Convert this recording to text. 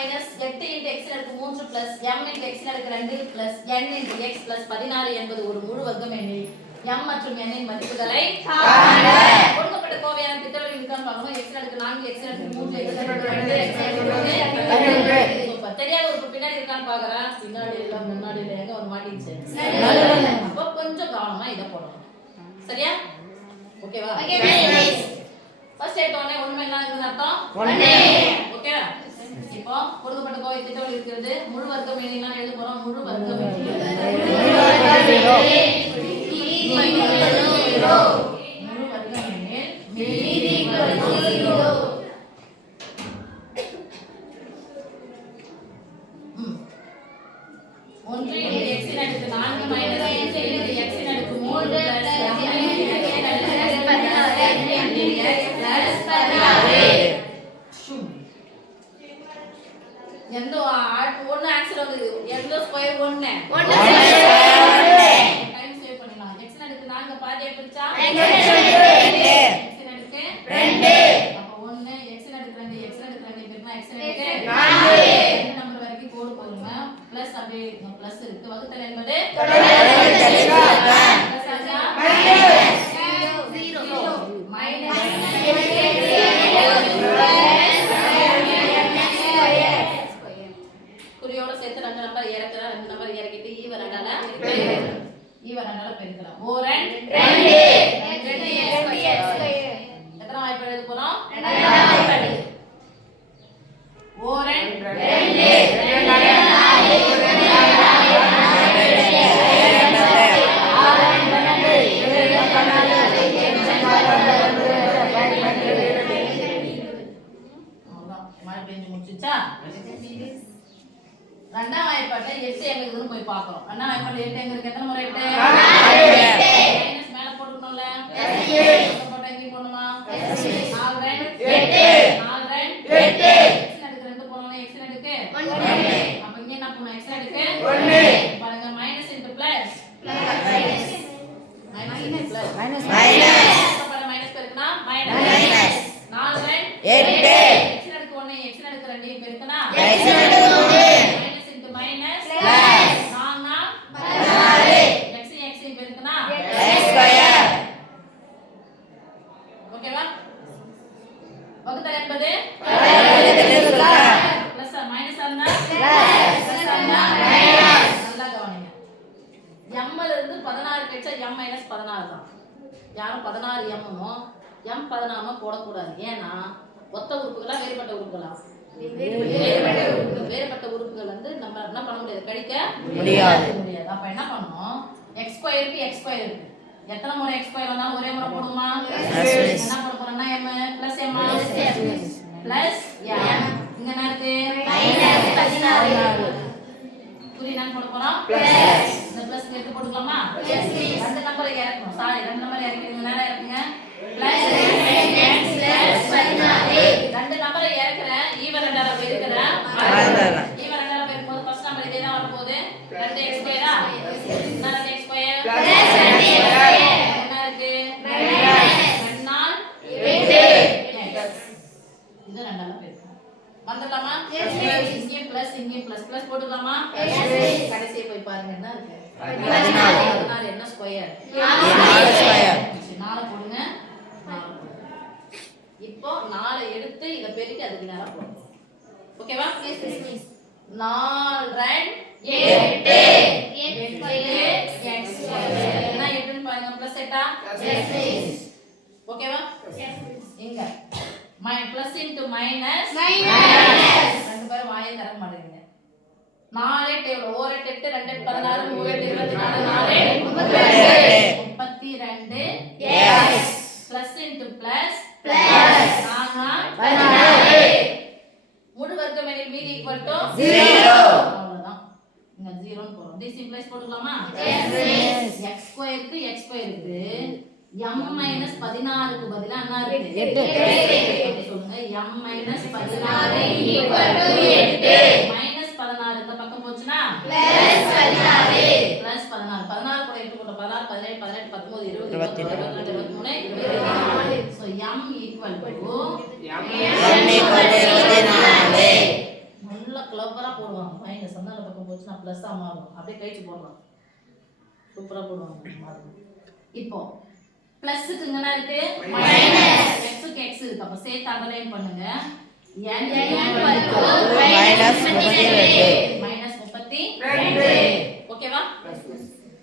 Minus 8 × x அடுக்கு 3 plus m × x அடுக்கு 2 plus n × x plus 16 என்பது ஒரு முழு வர்க்கம் எனில் m மற்றும் n இன் மதிப்புகளை காண்க. கொடுக்கப்பட்ட கோவையான திட்டவெளி இருக்கான்னு பார்க்கணும். x அடுக்கு 4 x அடுக்கு 3 x அடுக்கு 2 x அடுக்கு 12 சூப்பர். தெரியாத ஒரு பின்னாடி இருக்கான்னு பார்க்கறேன். பின்னாடி இல்ல முன்னாடி இல்ல எங்க ஒரு மாட்டிச்சு. அப்ப கொஞ்சம் கவனமா இத போடணும். சரியா? ஓகேவா? Okay miss. ஃபர்ஸ்ட் எடுத்தோனே உண்மை என்ன இருக்குன்னு அர்த்தம்? 1. ஓகேவா? இப்போ கொடுக்கப்பட்ட கோவை திட்டவெளி இருக்கிறது. முழு வர்க்கம் எனில்னா எழுத போறோம். முழு வர்க்கம் எனில் எந்த ஒன்னு ஆன்சர் வந்து எந்த ஸ்கொயர் 1 டைம் சேவ் பண்ணலாம். x அடுக்கு 4 பாதியா பிரிச்சா x அடுக்கு 2 அப்ப 1 x அடுக்கு 2 x அடுக்கு 2 பிரிச்சா x அடுக்கு 4 இந்த நம்பர் வரைக்கும் கோடு போடுங்க. பிளஸ் அப்படியே பிளஸ் இருக்கு. வகுத்தல் என்பது பிளஸ் ஆச்சா மைனஸ் 0 மைனஸ் குறியோட சேர்த்து ரெண்டு நம்பர் இறக்குறேன். ரெண்டு நம்பர் இறக்கிட்டு ஈவ ரெண்டால பெருக்கலாம். ஓரன் 2 எத்தனை வாய்ப்பு எழுத போறோம்? ரெண்டாவது வாய்ப்பு. ஓரன் 2 மழை பெஞ்சு முடிச்சுச்சா? ரெண்டாம் வாய்ப்பாட்டை 8 எங்க இருக்குன்னு போய் பார்க்கறோம். ரெண்டாம் வாய்ப்பாட்டை 8 எங்க இருக்கு? எத்தனை முறை 8? 8 மேல போட்டுக்கணும்ல. போட்டா எங்க போணுமா? 4 2 8 4 2 8 x அடுக்கு 2 போறோம்ல. x அடுக்கு 1 அப்ப இங்க என்ன பண்ணனும்? x அடுக்கு 1 பாருங்க. மைனஸ் இன்டு பிளஸ் மைனஸ் அப்ப மைனஸ் பெருக்குனா மைனஸ் 4 2 8 x அடுக்கு 1 x அடுக்கு 2 பெருக்குனா x அடுக்கு 1 மைனஸ் பிளஸ் 4 16 x பெருக்குனா x ஸ்கொயர். ஓகேவா? வகுத்தல் என்பது பிளஸ் மைனஸ் ஆனா பிளஸ் பிளஸ் ஆனா மைனஸ். நல்லா கவனிங்க. m ல இருந்து 16 கழிச்சா m மைனஸ் 16 தான். யாரும் 16 m னோ m 14 போட கூடாது. ஏனா ஒத்த உறுப்புகளா வேறுபட்ட உறுப்புகளா? வேறுபட்ட உறுப்புகள் வந்து நம்ம என்ன பண்ண முடியாது, கழிக்க முடியாது. அப்ப என்ன பண்ணனும்? x ஸ்கொயருக்கு x ஸ்கொயர் இருக்கு. எத்தனை முறை x ஸ்கொயர் வந்தாலும் ஒரே முறை போடுமா? என்ன போட போறோம்னா m plus m plus m இங்க என்ன இருக்கு? மைனஸ் 16 புரிய நான் போட போறோம் பிளஸ். இந்த பிளஸ் எடுத்து போட்டுக்கலாமா? Yes please. ரெண்டு நம்பரை இறக்கணும். சாரி ரெண்டு நம்பரை இறக்கிங்க. நேரா இறக்குங்க. பிளஸ் x பிளஸ் 16 ரெண்டு நம்பரை இறக்குறேன். ஈவ ரெண்டால பெருக்குறேன். ஈவ ரெண்டால பெருக்கும்போது ஃபர்ஸ்ட் நம்பர் இதே தான் வர போகுது. 2x ஸ்கொயரா? என்ன 2x square plus 2x square என்ன இருக்கு? மைனஸ் 2 நாள் 8 இது ரெண்டால பெருக்குறேன். வந்துடலாமா? Yes please. இங்க பிளஸ் இங்க பிளஸ் பிளஸ் போட்டுக்கலாமா? Yes please. கடைசியே போய் பாருங்க என்ன இருக்கு? 14 என்ன ஸ்கொயர்? 4 ஸ்கொயர். 4 போடுங்க. 4 இப்போ 4 எடுத்து இத பெருக்கி அதுக்கு நேரா போடுங்க. ஓகேவா? Yes please. 4 2 8 x ஸ்கொயர் என்ன 8 ன்னு பாருங்க. பிளஸ் 8ஆ? Yes please. ஓகேவா? Yes please. இங்க பிளஸ் இன்டு மைனஸ் ரெண்டு பேரும் வாயை தர மாட்டீங்க. 4 8 எவ்வளவு? 1 8 2 8 16 3 8 24 32 x plus into plus plus 16 முழு வர்க்கம் எனில் மீதி ஈக்குவல் டு 0. அவ்வளவுதான். இங்க 0 ன்னு போறோம். தி சிம்பிளைஸ் போட்டுக்கலாமா? எஸ். x ஸ்கொயருக்கு x ஸ்கொயர் இருக்கு. m மைனஸ் 16 க்கு பதிலா என்ன இருக்கு? 8. சொல்லுங்க. m minus 16 equal to 8. Minus 16 இந்த பக்கம் போச்சுனா பிளஸ் 16 பிளஸ் 16 16 கூட 8 போட்டு 16 17 18 19 20 21 22 23 24. So m equal to 24. நல்லா சூப்பரா போடுவாங்க. மைனஸ் வந்து அந்த பக்கம் போச்சுன்னா ப்ளஸ்ஸா மாறும். அப்படியே கழிச்சு போடலாம். சூப்பரா போடுவாங்க. இப்போ பிளஸ்க்கு என்ன இருக்கு? மைனஸ். எக்ஸ்க்கு எக்ஸ் இருக்கு. அப்ப சேர்த்து அண்டர்லைன் பண்ணுங்க. n = -32